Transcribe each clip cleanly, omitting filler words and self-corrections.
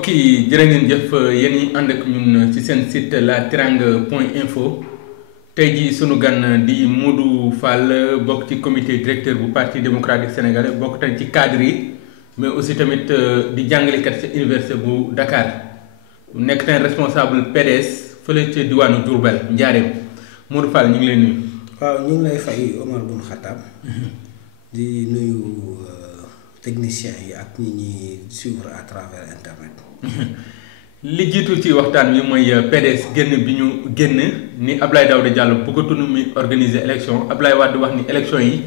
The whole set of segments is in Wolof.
mbokk yi jërë ngeen jëf yéen ñi ànd ak ñun ci seen site la teranga point info tey jii sunu gan di Modou Fall bokk ci comité directeur bu parti démocratique sénégalais bokk tamit ci cadre yi mais aussi tamit di jàngalekat ci université bu Dakar nekk tamit responsable PDS fële ca diwaanu Diourbel Njaareem Modou Fall ñu ngi lay nuyu. waaw ñu ngi lay fay Omar Bun Khattab di nuyu techniciens yi ak ñi ñuy suivre à travers internet. li jiitu ci waxtaan wi mooy PDS génn bi ñu génn ni Abdoulaye Daouda Diallo bëggatuñu muy organiser élection Abdoulaye Wade wax ni élection yi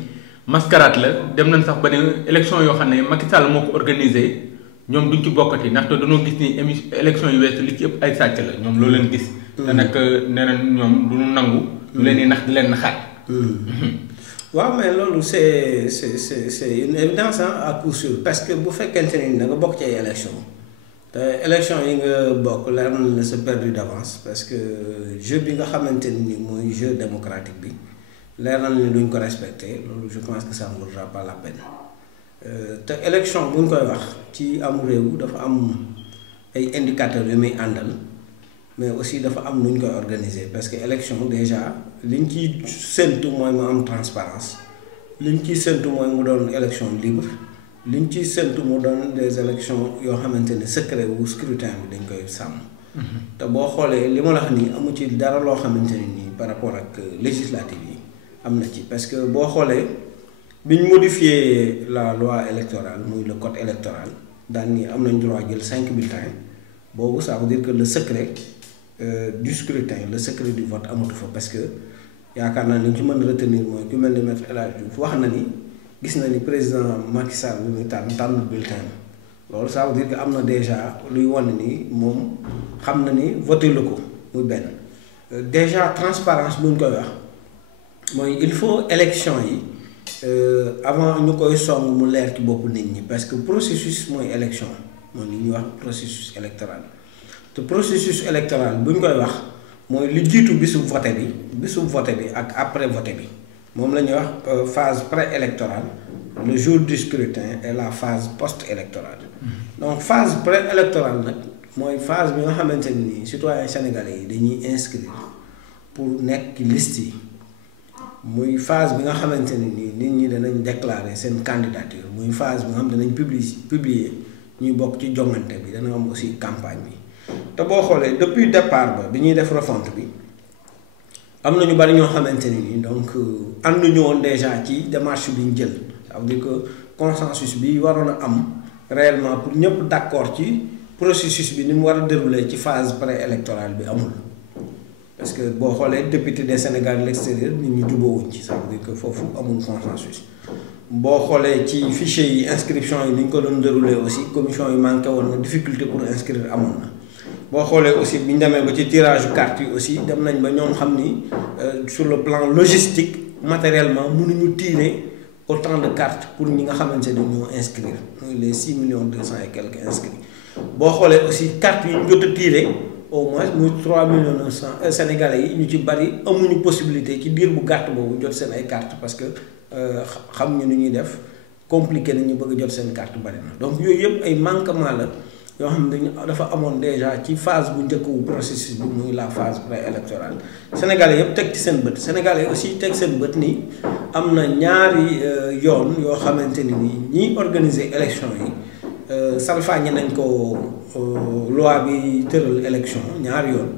mascarade la dem nañ sax ba ne élection yoo xam ne Macky Sall moo ko organisé ñoom duñ ci bokkati ndaxte dañoo gis ni élection yu weesu li ci ëpp ay sàcc la ñoom loolu leen gis. te nag nee na ñoom du ñu nangu. du leen di nax di leen naxaat. waaw mais loolu c'est une évidence à coup sûr parce que bu fekkente ni da nga bokk ci ay élection te élection yi nga bokk leer na la sa perdu d'avance parce que jeu bi nga xamante ni mooy jeu démocratique bi leer na ni duñ ko respecter loolu je pense que ça ne vaudra pas la peine te élection buñ koy wax ci am réew dafa am ay indicateurs yu muy àndal mais aussi dafa am nuñ koy organiser parce que élection déjà liñ ciy séntu mooy mu am transparence liñ ciy séntu mooy mu doon élection libre liñ ciy séntu mu doon des élections yoo xamante ne secret wu scrutin bi dañ koy sàmm. te boo xoolee li ma la wax nii amu ci dara loo xamante ne nii par rapport ak législative yi am na ci parce que boo xoolee biñ modifié la loi électorale muy le code électoral daan ni am nañ droit jël 5 bulletins boobu ça veut dire que le secret du scrutin le secret du vote amatu fa parce que yaakaar naa ni ñu ci mën a retenir mooy ku mel ni Maître El Hadji Diouf wax na ni gis na ni président Macky Sall bi muy tànn bulletin loolu ça veut dire que am na déjà luy wane ni moom xam na ni voté lu ko muy benn déjà transparence bu ñu koy wax mooy il faut élection yi avant ñu koy song mu leer ci bopp nit ñi parce que processus mooy élection mooy li ñuy wax processus électoral te processus électoral bu ñu koy wax mooy li jiitu bisu voté bi ak après voté bi moom la ñuy wax phase pré-électorale le jour du scrutin et la phase post-électorale. donc phase pré-électorale nag mooy phase bi nga xamante ni citoyens sénégalais yi dañuy inscrire pour nekk ci liste yi muy phase bi nga xamante ni nit ñi danañ déclarer seen candidature muy phase bi nga xam danañ publier ñuy bokk ci joŋante bi dana am aussi campagne bi. te boo xoolee depuis départ ba bi ñuy def refonte bi am na ñu bari ñoo xamante ni donc ànduñu woon déjà ci démarche bi ñu jël ça veut dire que consensus bi waroon a am réellement pour ñëpp d'accord ci processus bi ni mu war a dérouler ci phase pré-électorale bi amul parce que boo xoolee député des Sénégal de l'extérieur nit ñi jubóowuñ ci ça veut dire que foofu amul consensus boo xoolee ci fichier yi inscription yi ni ñu ko doon dérouler aussi commission yi manqué woon na difficulté pour inscrire amoon na. boo xoolee aussi bi ñu demee ba ci tirage carte yi aussi dem nañ ba ñoom xam ni sur le plan logistique matériellement mënuñu tirer autant de cartes pour ñi nga xamante ne ñoo inscrire muy les 6 200 et quelques inscrits boo xoolee aussi cartes yi ñu jot a tirer au moins muy 3 900 sénégalais yi ñu ci bari amuñu possibilité ci diir bu gàtt boobu jot seen ay cartes parce que xam ñu ni ñuy def compliqué na ñu bëgg a jot seen carte bari na donc yooyu yëpp ay manquement la. yoo xam ne dafa amoon déjà ci phase bu njëkk wu processus bi muy la phase pré-électorale sénégalais yëpp teg ci seen bët sénégalais aussi teg seen bët ni am na ñaari yoon yoo xamante ni ñiy organiser élection yi salfaañe nañ ko loi bi tëral élection ñaari yoon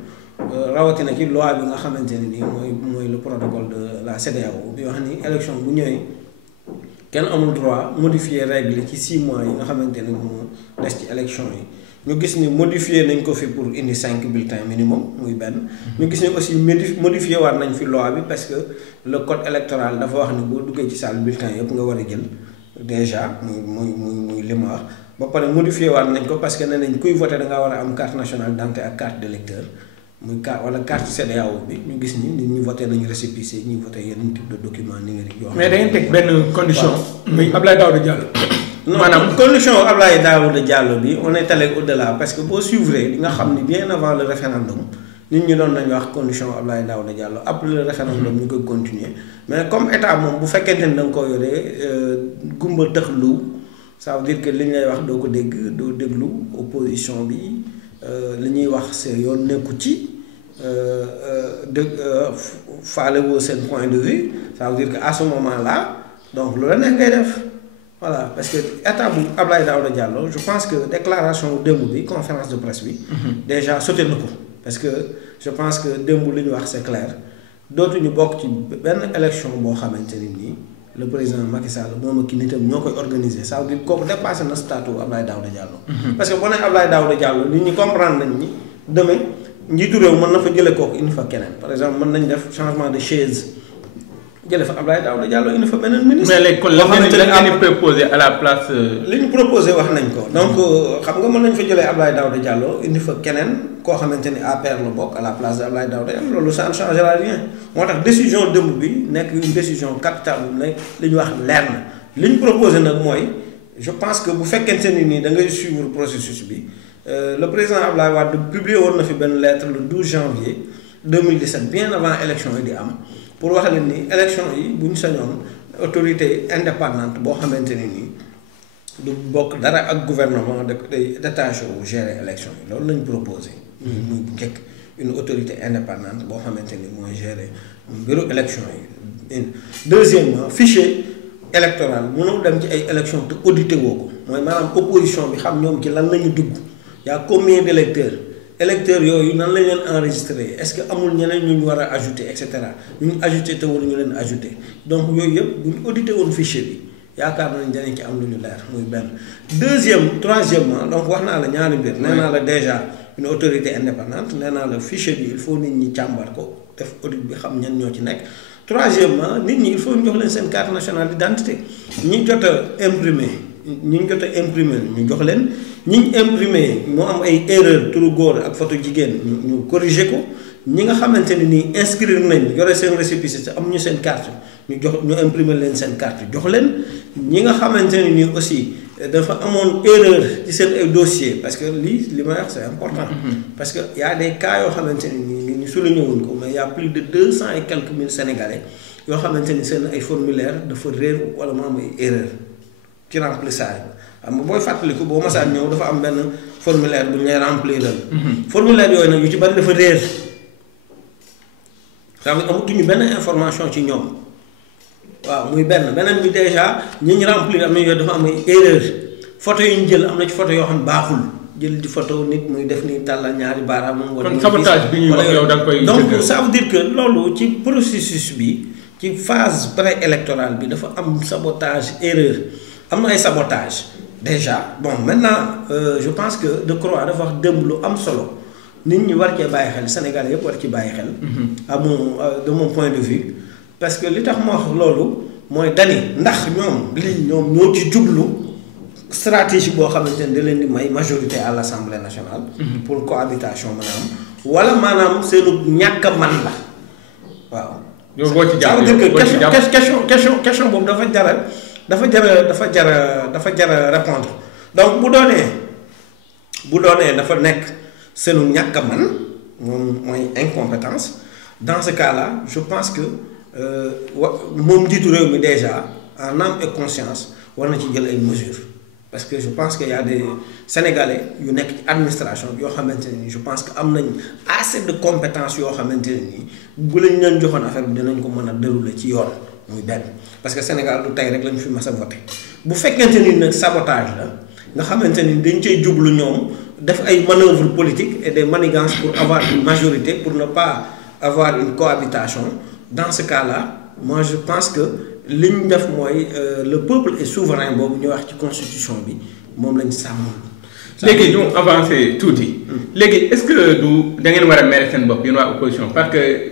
rawatina ci loi bi nga xamante ne nii mooy le protocole de la CEDEAO bi wax ni élection bu ñëwee kenn amul droit modifier règle ci 6 mois yi nga xamante ne moo des ci élection yi ñu gis ni modifier nañ ko fi pour indi 5 bulletins minimum muy benn ñu gis ni aussi modifier waat nañ fi loi bi parce que le code électoral dafa wax ni boo duggee ci salle bulletin yëpp nga war a jël déjà muy li ma wax ba pare modifier waat nañ ko parce que nee nañ kuy voter da ngaa war a am carte nationale d'identité ak carte d'électeur muy carte wala carte CEDEAO bi ñu gis ni nit ñi voté nañu récépissé ñi voté yeneen type de document numérique yoo xam mais da ngeen teg benn condition. muy Abdoulaye Daouda Diallo. maanaam condition Abdoulaye Daouda Diallo bi on est allé au-delà parce que boo suivre di nga xam ni bien avant le référendum nit ñi doon nañu wax condition Abdoulaye Daouda Diallo après le référendum ñu koy continuer mais comme état moom bu fekkente ni da nga ko yoree gumba tëx lu ça veut dire que li ñuy wax doo ko dégg doo déglu opposition bi li ñuy wax c'est yoon nekku ci faale woo seen point de vue ça veut dire que à ce moment là donc lu la neex ngay def voilà parce que état bu Abdoulaye Daouda Diallo je pense que déclaration démb bi conférence de presse bi déjà sauté na ko parce que je pense que démb li ñu wax c'est clair dootuñu bokk ci benn élection boo xamante ni nii le président Macky Sall moom ak ki nitam ñoo koy organiser ça veut dire kooku dépassé na statut Abdoulaye Daouda Diallo. parce que boo nee Abdoulaye Daouda Diallo nit ñi comprendre nañ ni demain njiitu réew mën na fa jëlee kooku indi fa keneen par exemple mën nañ def changement de chaise jëlee fa Abdoulaye Daouda Diallo indi fa beneen ministre. mais léegi kon lan ngeen proposé à la place. li ñu proposé wax nañ ko donc xam nga mën nañ fa jëlee Abdoulaye Daouda Diallo indi fa keneen koo xamante ni APR la bokk à la place de Abdoulaye Daouda Diallo loolu ça ne changera rien moo tax décision démb bi nekk une décision capitale bu ne li ñu wax leer na li ñu proposé nag mooy je pense que bu fekkente ni nii da ngay suivre processus bi le président Abdoulaye Wade publié woon na fi benn lettre le 12 janvier 2017 bien avant élection yi di am pour wax leen ni élection yi bu ñu sañoon autorité indépendante boo xamante ni nii du bokk dara ak gouvernement day détaché wu gérer élection yi loolu lañ proposé. muy njëkk une autorité indépendante boo xamante ni mooy gérer mbiru élection yi. deuxièmement fichier électoral mënoo dem ci ay élection te audité woo ko mooy maanaam opposition bi xam ñoom ci lan la ñu dugg y a combien d'électeurs électeurs yooyu nan lañ leen enregistré est-ce que amul ñeneen ñu war a ajouter et cetera ñu ajouté te waruñu leen ajouté donc yooyu yëpp bu ñu audité woon fichier bi yaakaar nañ danañ ci am lu ñu leer muy benn. troisièmement donc wax naa la ñaari mbir. nee naa la déjà une autorité indépendante nee naa la fichier bi il faut nit ñi càmbar ko def audit bi xam ñan ñoo ci nekk. troisièmement nit ñi il faut ñu jox leen seen carte nationale d'identité ñi jot a imprimer ñu jox leen ñi imprimer moo am ay erreur turu góor ak photo jigéen ñu corriger ko ñi nga xamante ni nii inscrire nañ yore seen récépissé am ñu seen carte ñu imprimer leen seen carte jox leen ñi nga xamante ni nii aussi dafa amoon erreur ci seen ay dossier parce que li may wax c'est important parce que y a des cas yoo xamante ni nii ñu souligné wuñ ko mais y a plus de 200 et quelques mille sénégalais yoo xamante ni seen ay formulaire dafa réer wala mu am ay erreur ci remplissage xam nga booy fàttaliku boo masaan ñëw dafa am benn formulaire bu ñu lay remplir la formulaire yooyu nag yu ci bari dafa réer xam nga amatuñu benn information ci ñoom waaw muy beneen bi déjà ñi ñu remplir am na yooyu dafa am ay erreur photo yi ñu jël am na ci photo yoo xam ne baaxul jël di photo nit muy def ni tàllal ñaari baaraam. kon sabotage bi ñuy wax yow da nga koy. donc ça veut dire que loolu ci processus bi ci phase préélectorale bi dafa am sabotage erreur am na ay sabotage déjà bon maintenant je pense que de Croix dafa wax démb lu am solo nit ñi war cee bàyyi xel Sénégal yëpp war ci bàyyi xel. de mon point de vue. parce que li tax ma wax loolu mooy dani ndax ñoom ñoo ci jublu stratégie boo xamante ne da leen di may majorité à l'Assemblée nationale. pour cohabitation maanaam wala maanaam seenu ñàkk a man la waaw. yow boo ci jàpp question boobu dafa jara répondre donc bu doonee dafa nekk seenu ñàkk a man moom mooy incompétence dans ce cas-là je pense que. moom njiitu réew mi déjà en âme et conscience war na ci jël ay mesures parce que je pense que y a des Sénégalais yu nekk ci administration yoo xamante ne nii je pense que am nañ assez de compétences yoo xamante ne nii bu lañ leen joxoon affaire bi dinañ ko mën a dérouler ci yoon muy benn parce que Sénégal du tey rek lañ fi mas a voté bu fekkente ni nag sabotage la nga xamante ni dañ cay jublu ñoom def ay manœuvres politiques et des manigances pour avoir une majorité pour ne pas avoir une cohabitation. Dans ce cas-là moi je pense que li ñu def mooy le peuple est souverain boobu ñu wax ci constitution bi moom lañ sàmmoon. léegi ñu avancé tuuti. léegi est-ce que du da ngeen war a mere seen bopp yéen waa opposition parce que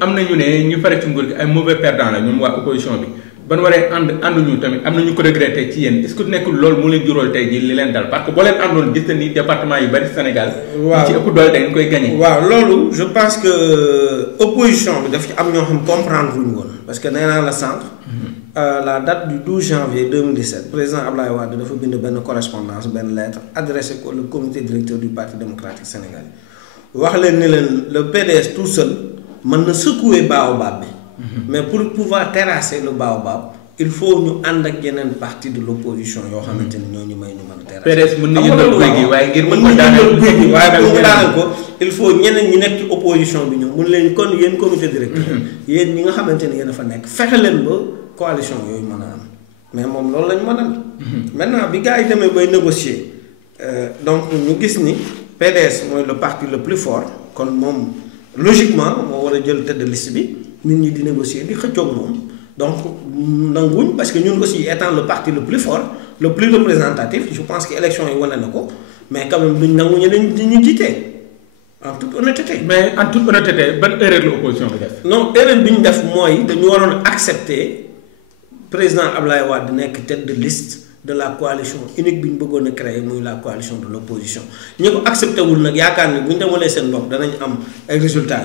am na ñu ne ñu fare ci nguur gi ay mauvais perdants la ñun waa opposition bi ban waree ànduñu tamit am na ñu ko regretté ci yéen est-ce que nekkul loolu mu leen jural tey jii li leen dal parce que boo leen àndoon gis ni département yu bari Sénégal. waaw ci ëpp doole da ngeen koy gagné. waaw loolu je pense que opposition bi daf ci am ñoo xam comprendre luñu woon parce que nee naa la sànq. La date du 12 janvier 2017 président Abdoulaye Wade dafa bind benn correspondance benn lettre adressé ko le comité directeur du parti démocratique sénégalais wax leen ni leen le PDS tout seul mën na secouer baobab bi. mais pour pouvoir terrasser le baobab il faut ñu ànd ak yeneen parti de l'opposition yoo xamante ni ñoo ñu may ñu mën a tere. PDS mën na yëngal guy gi waaye ngir mën ko daaneel guy gi waaye pour mu daaneel ko il faut ñeneen ñi nekk ci opposition bi ñoom mun leen kon yéen comité directeur yéen ñi nga xamante ni yéen a fa nekk fexe leen ba coalition yooyu mën a am mais moom loolu lañ mënal. maintenant bi gars yi demee bay négocier donc ñu gis ni PDS mooy le parti le plus fort kon moom logiquement moo war a jël tête de liste bi nit ñi di négocier di xëccoog moom. Donc, nanguñ parce que nous aussi étant le parti le plus fort, le plus représentatif, je pense que l'élection est bonne, mais quand même, nous n'avons pas quitté. En toute honnêteté. Mais en toute honnêteté, bonne erreur de l'opposition. Non, l'erreur que nous avons fait, nous avons accepté le président Abdoulaye Wade nekk tête de liste de la coalition unique que nous avons créée, la coalition de l'opposition. Nous avons accepté que nous avons fait un résultat.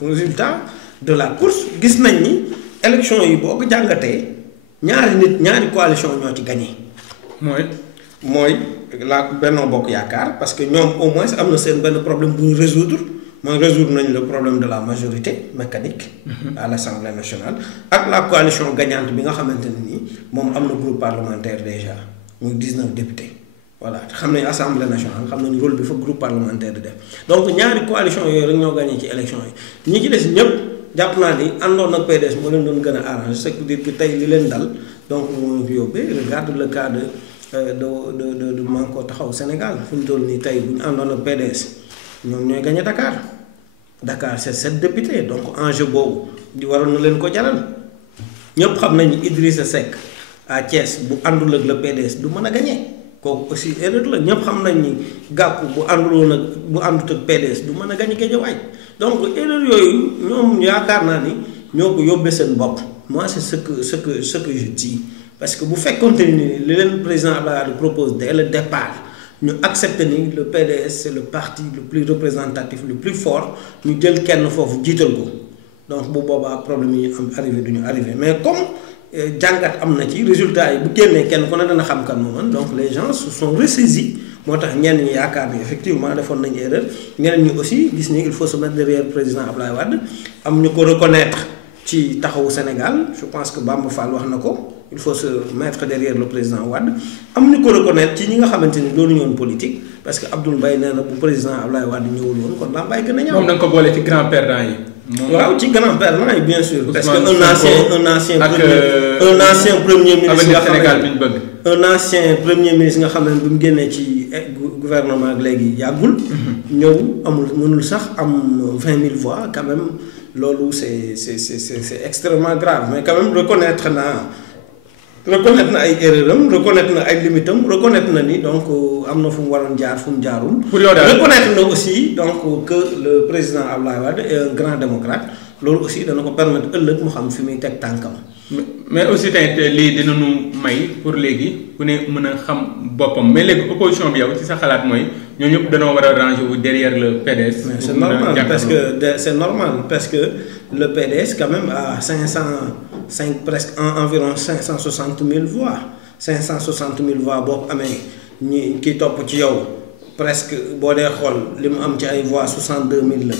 Résultat de la course, nous avons élection yi boo ko jàngatee ñaari coalition ñoo ci gagné. mooy la Benno Bokk Yaakaar parce que ñoom au moins am na seen benn problème bu ñu résoudre nañ le problème de la majorité mécanique. à l'Assemblée nationale. ak la coalition gagnante bi nga xamante ne nii moom am na groupe parlementaire déjà muy 19 députés voilà xam nañ Assemblée nationale xam nañ rôle bi fa groupe parlementaire di def donc ñaari coalition yooyu rek ñoo gagné ci élection yi ñi ci des ñëpp. jàpp naa ni àndoon ak PDS moo leen doon gën a arrangé ce qui veut dire que tey li leen dal donc moo fi yóbbee regarde le cas de Manko Taxawu Sénégal fu ñu toll nii tey bu ñu àndoon ak PDS ñoom ñooy gagné Dakar c'est 7 députés donc enjeu boobu di waroon na leen ko jaral ñëpp xam nañu Idrissa Seck à Thiès bu àndul ak le PDS du mën a gagné kooku aussi erreur la ñëpp xam nañ ni Gakou bu ànduloon ak bu àndut ak PDS du mën a gagné Guédiawaye donc erreur yooyu ñoom yaakaar naa ni ñoo ko yóbbee seen bopp moi c'est ce que je dis parce que bu fekkoonte ni li leen président Abdoulaye Wade propose dès le départ ñu accepter ni le PDS c'est le parti le plus représentatif le plus fort ñu jël kenn foofu jiital ko donc bu boobaa problème yi ñu am arrivé du ñu arrivé mais comme jàngat am na ci résultat yi bu génnee kenn ku ne dana xam kan moo man donc les gens se sont ressaisis moo tax ñenn ñi yaakaar ni effectivement defoon nañu erreur ñeneen ñi aussi gis ni il faut se mettre derrière président Abdoulaye Wade am ñu ko reconnaître ci taxawu Sénégal je pense que Bamba Fall wax na ko il faut se mettre derrière le président Wade am ñu ko reconnaître ci ñi nga xamante ni doonu ñoon politique parce que Abdoul Mbaye nee na bu président Abdoulaye Wade ñëwul woon kon daa Mbaye gën a ñëw. moom da nga ko boole ci grand perdant yi. waaw ci grand perdant yi bien sûr. parce que un ancien premier ministre nga xam ne un ancien premier ministre nga xam ne bu mu génnee ci gouvernement ak léegi yàggul. ñëw amul mënul sax am 20 000 voix quand même loolu c'est extrêmement grave mais quand même reconnaître na ay erreur am reconnaître na ay limite am reconnaître na ni donc am na fu mu waroon jaar fu mu jaarul. reconnaître na aussi donc que le président Abdoulaye Wade est un grand démocrate loolu aussi dana ko permettre ëllëg mu xam fi muy teg tànkam. mais aussi tamit lii dinañu may pour léegi ku ne mën a xam boppam mais léegi opposition bi yow ci sa xalaat mooy ñoo ñëpp danoo war a ranger wu derrière le PDS. mais c'est normal parce que le PDS quand même a 505 presque environ 560 000 voix 560 000 voix boo amee ñi ki topp ci yow presque boo dee xool li mu am ci ay voix 62 000 la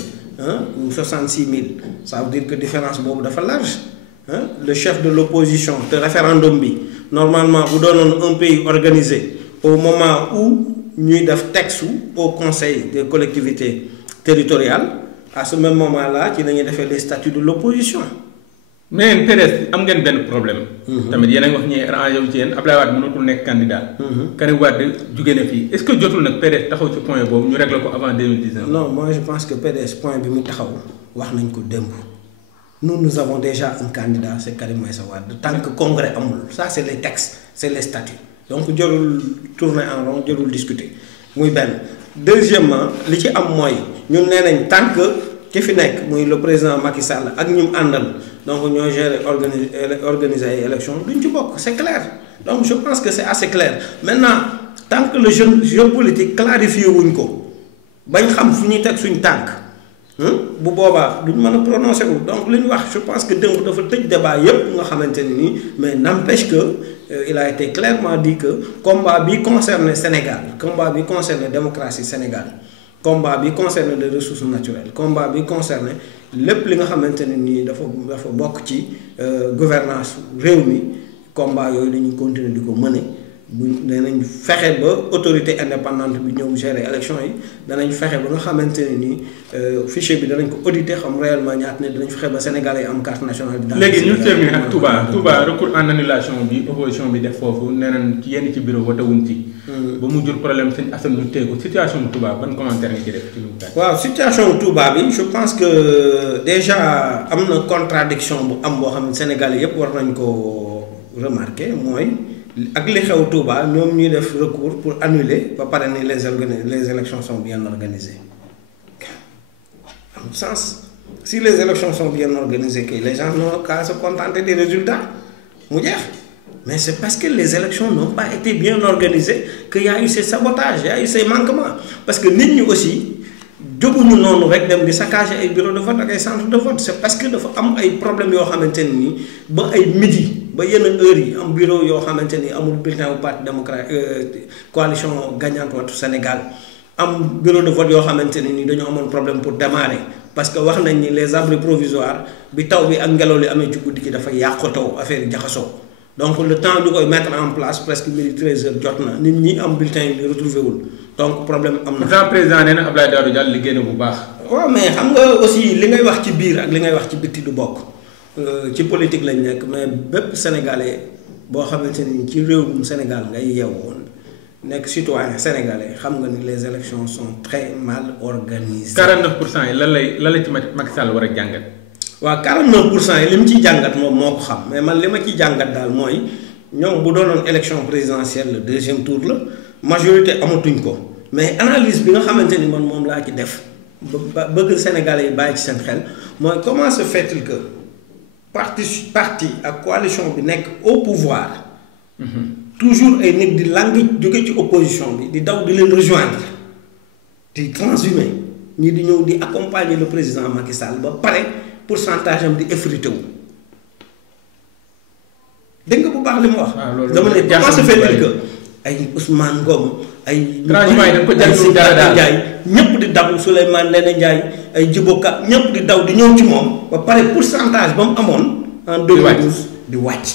ou 66 000 ça veut dire que différence boobu dafa large. Le chef de l'opposition te référendum bi normalement bu doonoon un pays organisé au moment où ñuy def texte au conseil des collectivités territoriales à ce même moment là ci nañuy defee les statuts de l'opposition. mais PDS am ngeen benn problème. tamit yéen a ngi wax ñi arrangé wu ci yéen Abdoulaye Wade mënatul nekk candidat. Karim Wade jugee na fii est-ce que jotul nag PDS taxaw ci point boobu ñu régler ko avant 2019. non moi je pense que PDS point bi mu taxaw wax nañ ko démb. Nous avons déjà un candidat, c'est Karim Meïssa Wade. Tant que congrès amul, ça c'est les textes, c'est les statuts. Donc jarul tourner en rond, jarul discuter. Muy benn. Deuxièmement, li ci am mooy ñun nee nañ tant que ki fi nekk muy le président Macky Sall ak ñu àndal donc ñoo gérer organiser ay élections duñ ci bokk, c'est clair. Donc je pense que c'est assez clair. Maintenant, tant que le jeu politique clarifié wuñ ko bañ xam fu ñuy teg suñ tànk. bu boobaa duñ mën a prononcer wu donc li ñu wax je pense que démb dafa tëj débat yépp nga xamante ne nii mais n'empêche que il a été clairement dit que combat bi concerne Sénégal combat bi concerne démocratie Sénégal combat bi concerne les ressources naturelles combat bi concerne lépp li nga xamante ne nii dafa bokk ci gouvernance réew mi combat yooyu dañuy continuer di ko mener bu danañ fexe ba autorité indépendante bi ñëw gérer élection yi danañ fexe ba nga xamante ne ni fichier bi danañ ko auditer xam réellement ñaata ne danañ fexe ba Sénégalais yi am carte nationale. léegi ñu terminer ak Touba recours en annulation bi opposition bi def foofu nee nañ ci yenn ci bureau wotewuñ ci. ba mu jur problème sëñ Assane ñu téye ko situation Touba ban commentaire nga ci def ci lu mu. waaw situation Touba bi je pense que déjà am na contradiction bu am boo xam ne Sénégalais yëpp war nañ ko remarquer mooy. ak li xew Touba ñoom ñuy def recours pour annuler ba pare ni les élections sont bien organisées am sens si les élections sont bien organisées que les gens n'ont qu'à se contenter des résultats mu jeex mais c'est parce que les élections n'ont pas été bien organisées qu'il y a eu ces sabotages il y a eu ces manquements parce que nit ñi aussi jóguñu noonu rek dem di saccager ay bureaux de vote ak ay centres de vote c'est parce que dafa am ay problèmes yoo xamante ne nii ba ay midi ba yenn heures yi am bureau yoo xamante ni amul bulletin bu parti démocrate coalition gagnante Wattu Sénégal am bureau de vote yoo xamante ne ni dañoo amoon problème pour démarrer parce que wax nañ ni les abris provisoires bi taw bi ak ngelaw li amee ci guddi gi dafa yàqatoo affaire yi jaxasoo donc le temps ñu koy mettre en place presque midi 13h jot na nit ñi am bulletin yi di retrouvé wul donc problème am na. président nee na Abdoulaye Daouda Diallo liggéey na bu baax. waaw mais xam nga aussi li ngay wax ci biir ak li ngay wax ci bitti du bokk. ci politique lañ nekk mais bépp sénégalais boo xamante ni ci réewum Sénégal ngay yeewoon nekk citoyen sénégalais xam nga ni les élections sont très mal organisées. 49% yi lan la ci Macky Sall war a jàngat. waaw 49% yi li mu ciy jàngat moom moo ko xam mais man li ma ciy jàngat daal mooy ñoom bu doonoon élection présidentielle le deuxième tour la majorité amatuñ ko mais analyse bi nga xamante ni man moom laa ci def ba bëgg sénégalais yi bàyyi ci seen xel mooy comment se fait-il que. parti ak coalition bi nekk au pouvoir toujours ay nit di lang jóge ci opposition bi di daw di leen rejoindre di transhumer ñi di ñëw di accompagner le président Macky Sall ba pare pourcentage am di effrité wu dégg nga bu baax li mu wax. dama ne comment se fait-il que ay Ousmane Ngom ay. transhumance yi dañ ko jàpp dara Ndiaye ñëpp di daw Souleymane Ndéné Ndiaye ay Djiboka ñëpp di daw di ñëw ci moom ba pare pourcentage ba mu amoon. en 2012 di wàcc.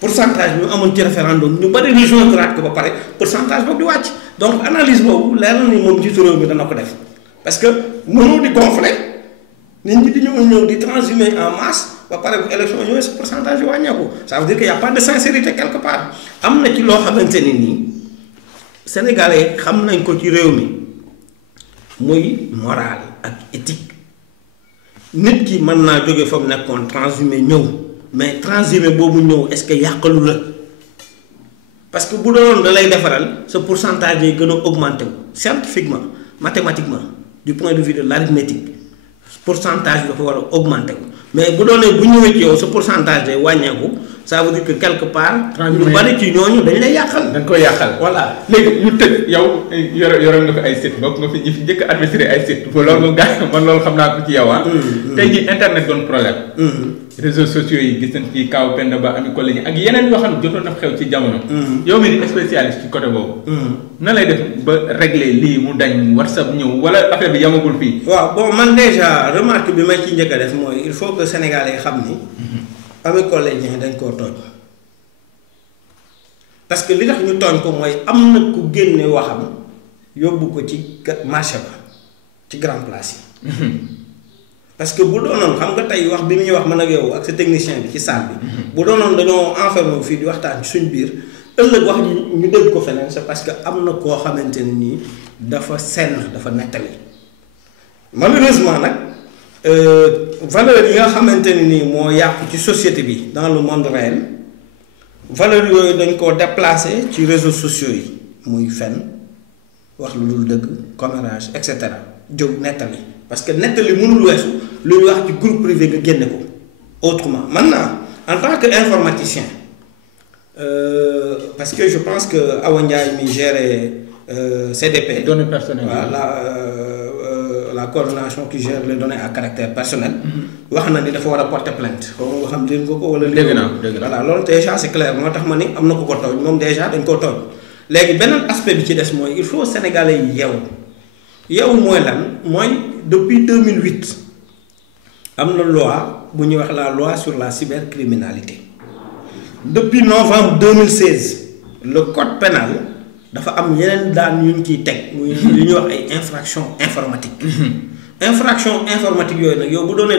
pourcentage bi mu amoon ci référendum ñu bari rejoindre ko ba pare pourcentage boobu di wàcc donc analyse boobu leer na ni moom jiitu réew mi dana ko def parce que mënoo di gonfler nit ñi di ñëw di transhumer en masse ba pare bu élection ñëwee sa pourcentage yi wàññeeku ça veut dire que y a pas de sincérité quelque part am na ci loo xamante ni nii sénégalais xam nañ ko ci réew mi muy moral ak éthique nit ki mën naa jóge fa mu nekkoon transhumé ñëw mais transhumé boobu ñëw est-ce que yàqalu la parce que bu doon da lay defaral sa pourcentage yi gën a augmenté wu scientifiquement mathématiquement du point de vue de l'arithmétique pourcentage dafa war a augmenté wu mais bu doonee bu ñëwee ci yow sa pourcentage day wàññeeku ça veut dire que quelque part. ñu bari ci ñooñu dañ lay yàqal. dañ koy yàqal voilà. léegi ñu tëj yow yoroon nga fi ay site bokk nga fi ñi fi njëkk a administré ay site loolu nga man loolu xam naa ko ci yow ah. tey jii internet doon problème. réseaux sociaux yi gis nañ ci kaw Penda Ba Ami Collé ñi ak yeneen yoo xam ne jotoon na xew ci jamono. yow mi di spécialiste ci côté boobu. na lay def ba régler lii mu dañ WhatsApp ñëw wala affaire bi yamagul fii. waaw bon man déjà remarque bi ma ci njëkk a def mooy il faut que Sénégalais xam ni. Ami Collé Dieng dañ koo tooñ parce que li tax ñu tooñ ko mooy am na ku génne waxam yóbbu ko ci marché ba ci grand place yi. parce que bu doonoon xam nga tey wax bi mu ñuy wax man ak yow ak sa technicien bi ci salle bi. bu doonoon dañoo enfermé fii di waxtaan ci suñ biir ëllëg wax ñu dégg ko feneen c'est parce que am na koo xamante ne nii dafa senn dafa nettali malheureusement nag. valeur yi nga xamante ne nii moo yàqu ci société bi dans le monde réel valeur yooyu dañ koo déplacer ci réseaux sociaux yi muy fen wax lu dul dëgg commérage et cetera jóg nettali parce que nettali mënul weesu lu ñu wax ci groupe privé nga génne ko autrement maintenant en tant que informaticien parce que je pense que Awa Ndiaye mi géré CDP. données personnelles. Voilà. La coordination qui gère les données à caractère personnel. wax na ni dafa war a porter plainte xaw ma xam dégg nga ko wala. dégg naa voilà loolu déjà c'est clair moo tax ma ni am na ko tooñ moom déjà dañ koo tooñ léegi beneen aspect bi ci des mooy il faut sénégalais yi yeewu mooy lan mooy depuis 2008 am na loi bu ñuy wax la loi sur la cybercriminalité depuis novembre 2016 le code pénal dafa am yeneen daan yu ñu ciy teg muy li ñuy wax ay infraction informatique infraction informatique yooyu nag yow bu doonee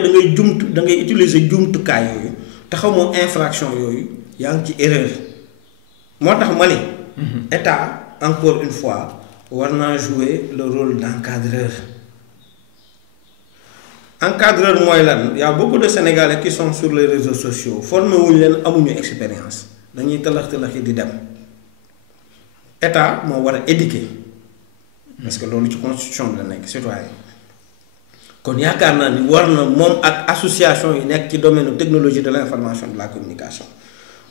da ngay utiliser jumtukaay yooyu te xamoo infraction yooyu yaa ngi ci erreur moo tax ma ni état encore une fois war naa jouer le rôle d'encadreur encadreur mooy lan y a beaucoup de Sénégalais qui sont sur les réseaux sociaux formé wuñu leen amuñu expérience dañuy talax-talaxi di dem état moo war a éduquer parce que loolu ci constitution bi la nekk citoyen kon yaakaar naa ni war na moom ak association yi nekk ci domaine technologie de l'information de la communication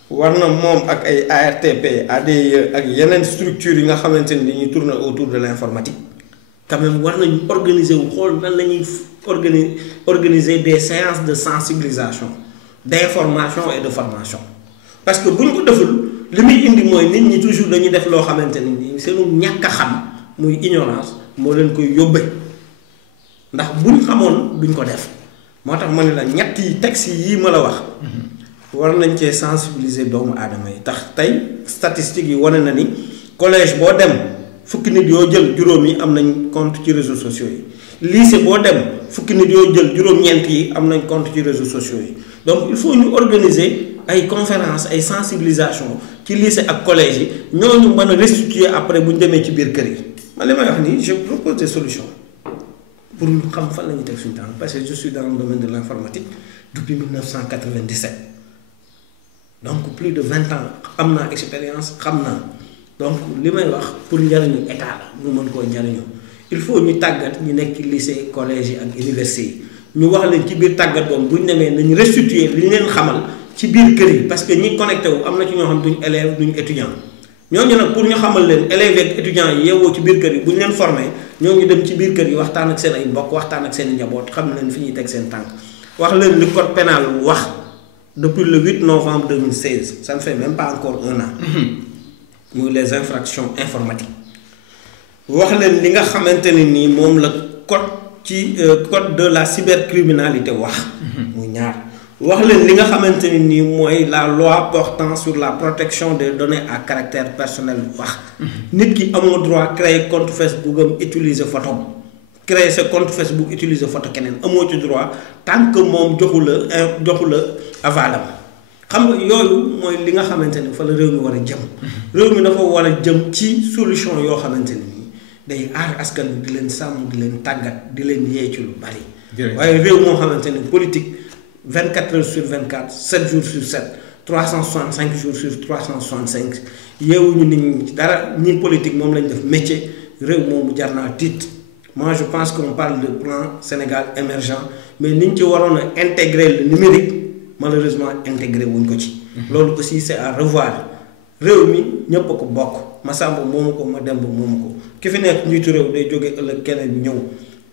war na moom ak ay ARTP ADIE ak yeneen structures yi nga xamante ni dañuy tourner autour de l'informatique quand même war nañu organiser wu xool nan la ñuy organiser des séances de sensibilisation d'information et de formation parce que bu ñu ko deful li muy indi mooy nit ñi toujours dañuy def loo xamante ni seenu ñàkk a xam muy ignorance moo leen koy yóbbee ndax buñ xamoon duñ ko def moo tax ma ne la ñetti textes yii ma la wax war nañ cee sensibiliser doomu aadama yi tax tey statistiques yi wane na ni collège boo dem fukki nit yoo jël juróom yi am nañ compte ci réseaux sociaux yi lycée boo dem fukki nit yoo jël juróom-ñeent yi am nañ compte ci réseaux sociaux yi donc il faut ñu organiser ay conférences ay sensibilisation ci lycée ak collège yi ñooñu mën a restituer après bu ñu demee ci biir kër yi man li may wax nii je propose des solutions pour ñu xam fan la ñuy teg suñu temps parce que je suis dans le domaine de l'informatique depuis 1997 donc plus de 20 ans am naa expérience xam naa donc li may wax pour njariñu état la ñu mën koo njariñoo il faut ñu tàggat ñu nekk ci lycée collège yi ak université yi ñu wax leen ci biir tàggat boobu bu ñu demee nañu restituer li ñu leen xamal ci biir kër yi parce que ñi connecté wu am na ci ñoo xam duñ élève duñ étudiant ñooñu nag pour ñu xamal leen élèves ak étudiants yi yeewoo ci biir kër yi bu ñu leen formé ñooñu dem ci biir kër yi waxtaan ak seen ay mbokk waxtaan ak seen i njaboot xam leen fi ñuy teg seen tànk wax leen li code pénal wax depuis le 8 novembre 2016 ça ne fait même pas encore un an muy les infractions informatiques wax leen li nga xamante ne nii moom la code ci code de la cybercriminalité wax muy ñaar wax leen li nga xamante ne nii mooy la loi portant sur la protection des données à caractère personnel wax nit ki amoo droit créer compte Facebook am utiliser photo créer sa compte Facebook utiliser photo keneen amoo ci droit tant que moom joxu la avalam xam nga yooyu mooy li nga xamante ne fa la réew mi war a jëm réew mi dafa war a jëm ci solution yoo xamante ne nii day aar askan wi di leen sàmm di leen tàggat di leen yee ci lu bari waaye réew moo xamante ne politique 24 heures sur 24 7 jours sur 7 365 jours sur 365 yeewuñu nit ñi ci dara ñi politique moom lañ def métier réew moomu jar naa tiit moi je pense qu'on parle de plan Sénégal émergent mais niñ ci waroon a intégrer le numérique malheureusement intégré wuñ ko ci loolu aussi c'est à revoir réew mi ñëpp a ko bokk Massamba moomu ko Mademba moomu ko ki fi nekk njiitu réew day jóge ëllëg keneen ñëw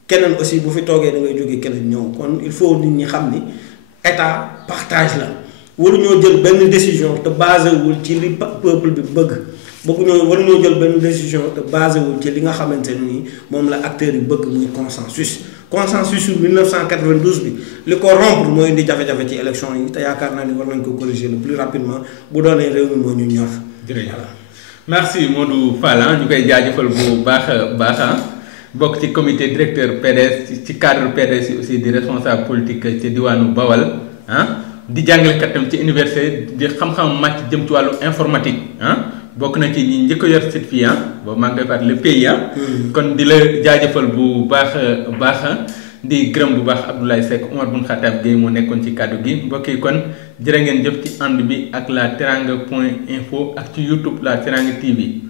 keneen aussi bu fi toogee da ngay jóge keneen ñëw kon il faut nit ñi xam ni état partage la waruñoo jël benn décision te basé wul ci li peuple bi bëgg waruñoo jël benn décision te basé wul ci li nga xamante ni moom la acteurs yi bëgg muy consensus sur 1992 bi li ko rompre mooy indi jafe-jafe ci élection yi te yaakaar naa ni war nañ ko corriger le plus rapidement bu doonee réew mi moo ñu ñor. jërëjëf merci Modou Fall ñu koy jaajëfal bu baax bokk ci comité directeur PDS ci cadre PDS yi aussi di responsable politique ci diwaanu Bawal di jàngalekat tam ci université di xam-xam màcc jëm ci wàllu informatique bokk na ci ñi njëkk a yor site fii boobu maa ngi koy fàttali le pays kon di la jaajëfal bu baax di gërëm bu baax Abdoulaye Seck Omar Bun Khattab Gueye moo nekkoon ci kàddu gi mbokk yi kon jërë ngeen jëf ci ànd bi ak la teranga point info ak ci YouTube la Teranga TV.